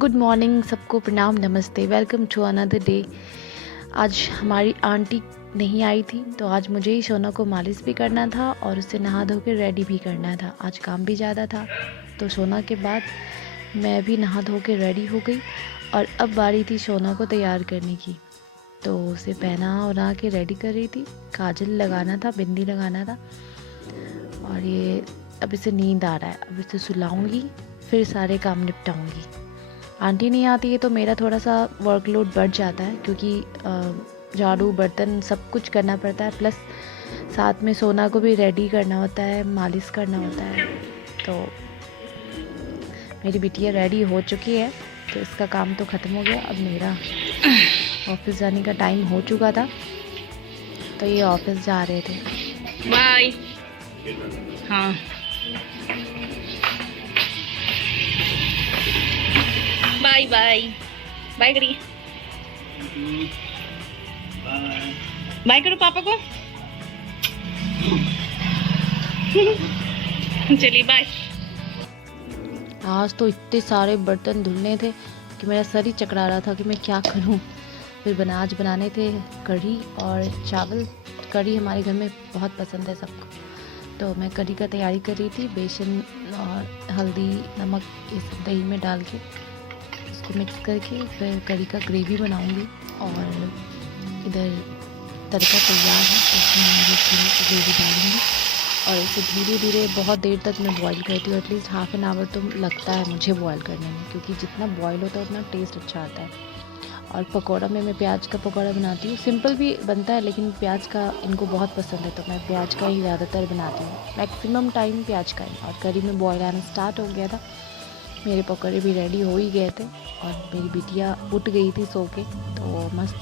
Good morning, सबको प्रणाम, नमस्ते, वेलकम टू अनदर डे। आज हमारी आंटी नहीं आई थी तो आज मुझे ही सोना को मालिश भी करना था और उसे नहा धो के रेडी भी करना था। आज काम भी ज़्यादा था तो सोना के बाद मैं भी नहा धो के रेडी हो गई और अब बारी थी सोना को तैयार करने की। तो उसे पहना उड़ा के रेडी कर रही थी, काजल लगाना था, बिंदी लगाना था। और ये अब इसे नींद आ रहा है, अब इसे सुलाऊंगी फिर सारे काम निपटाऊंगी। आंटी नहीं आती है तो मेरा थोड़ा सा वर्कलोड बढ़ जाता है क्योंकि झाड़ू बर्तन सब कुछ करना पड़ता है, प्लस साथ में सोना को भी रेडी करना होता है, मालिश करना होता है। तो मेरी बिटिया रेडी हो चुकी है तो इसका काम तो ख़त्म हो गया। अब मेरा ऑफिस जाने का टाइम हो चुका था तो ये ऑफिस जा रहे थे। बाय। हाँ बाय बाय बाय करिए, बाय करो पापा को। चलिए बाय। आज तो इतने सारे बर्तन धुलने थे कि मेरा सर ही चकरा रहा था कि मैं क्या करूं। फिर आज बनाने थे कढ़ी और चावल। कढ़ी हमारे घर में बहुत पसंद है सबको, तो मैं कढ़ी का तैयारी कर रही थी। बेसन और हल्दी नमक इस दही में डाल के इसको मिक्स करके फिर कढ़ी का ग्रेवी बनाऊंगी। और इधर तड़का तैयार है तो उसमें मैं ग्रेवी डालूंगी और इसे धीरे धीरे बहुत देर तक मैं बॉईल करती हूँ। एटलीस्ट हाफ एन आवर तो लगता है मुझे बॉईल करने में, क्योंकि जितना बॉईल होता है उतना टेस्ट अच्छा आता है। और पकौड़ा में मैं प्याज का पकौड़ा बनाती हूँ, सिंपल भी बनता है लेकिन प्याज का इनको बहुत पसंद है तो मैं प्याज का ही ज़्यादातर बनाती हूँ, मैक्सिमम टाइम प्याज का ही। और कढ़ी में बॉईल आना स्टार्ट हो गया था, मेरे पकौड़े भी रेडी हो ही गए थे और मेरी बिटिया उठ गई थी सो के, तो मस्त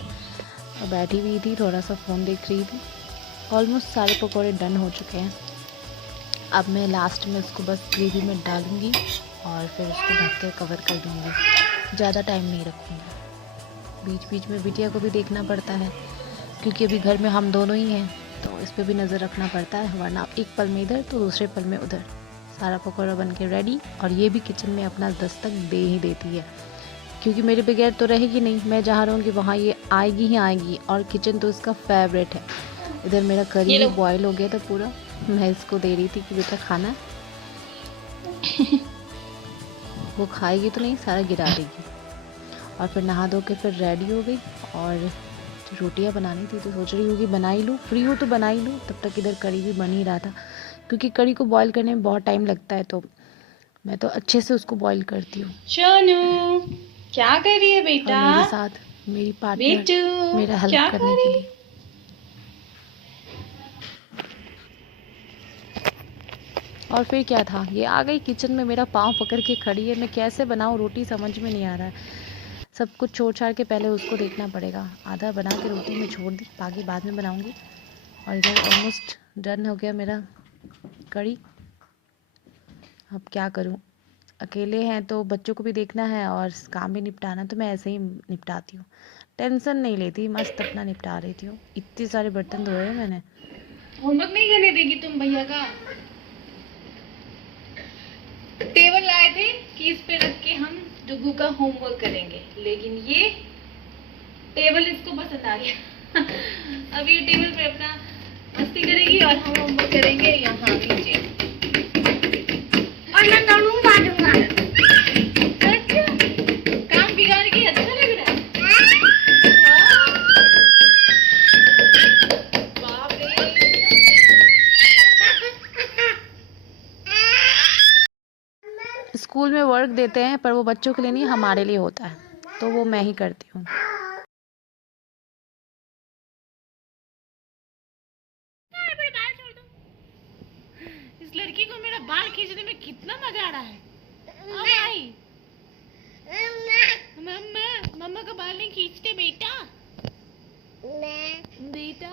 बैठी हुई थी, थोड़ा सा फ़ोन देख रही थी। ऑलमोस्ट सारे पकौड़े डन हो चुके हैं। अब मैं लास्ट में उसको बस ग्रेवी में डालूँगी और फिर उसको ढक के कवर कर दूँगी, ज़्यादा टाइम नहीं रखूँगी। बीच बीच में बिटिया को भी देखना पड़ता है क्योंकि अभी घर में हम दोनों ही हैं तो इस पर भी नज़र रखना पड़ता है, वरना एक पल में इधर तो दूसरे पल में उधर। सारा पकौड़ा बन के रेडी और ये भी किचन में अपना दस्तक दे ही देती है क्योंकि मेरे बगैर तो रहेगी नहीं। मैं जहाँ रहूँगी वहाँ ये आएगी ही आएगी और किचन तो इसका फेवरेट है। इधर मेरा करी भी बॉयल हो गया था पूरा, मैं इसको दे रही थी कि बेटा खाना। वो खाएगी तो नहीं, सारा गिरा देगी। और फिर नहा धो के फिर रेडी हो गई और रोटियां बनानी थी तो सोच रही हूँ कि बना ही लूँ, फ्री हो तो बना ही लूँ। तब तक इधर कढ़ी भी बन ही रहा था क्योंकि कढ़ी को बॉईल करने में बहुत टाइम लगता है तो मैं तो अच्छे से उसको बॉईल करती हूँ। सोनू क्या कर रही है बेटा? और मेरे साथ मेरी पार्टनर मेरा हेल्प करने के लिए। और फिर क्या था, ये आ गई किचन में, मेरा पाँव पकड़ के खड़ी है। मैं कैसे बनाऊँ रोटी समझ में नहीं आ रहा है। सब कुछ छोड़ छाड़ के पहले उसको देखना पड़ेगा। आधा बना के रोटी में छोड़ दी, बाकी बाद में बनाऊंगी। और इधर ऑलमोस्ट डन हो गया मेरा कढ़ी। अब क्या करूं, अकेले हैं तो बच्चों को भी देखना है और काम भी निपटाना, तो मैं ऐसे ही निपटाती हूँ, टेंशन नहीं लेती, मस्त अपना निपटा लेती हूँ। इतने सारे बर्तन धोए हैं मैंने। होमवर्क नहीं करने देगी तुम भैया का? टेबल लाए थे कि इस पे रख के हम डुगू का होमवर्क करेंगे, लेकिन ये टेबल इसको पसंद आ गया। अब ये टेबल पे अपना मस्ती करेगी और हम होमवर्क करेंगे यहाँ नीचे। और मैं दोनों बांटूंगा। अच्छा, काम बिगाड़ के अच्छा लग रहा है। बाप रे। स्कूल में वर्क देते हैं पर वो बच्चों के लिए नहीं, हमारे लिए होता है, तो वो मैं ही करती हूँ। इस लड़की को मेरा बाल खींचने में कितना मजा आ रहा है। भाई मम्मा मम्मा का बाल नहीं खींचते बेटा। बेटा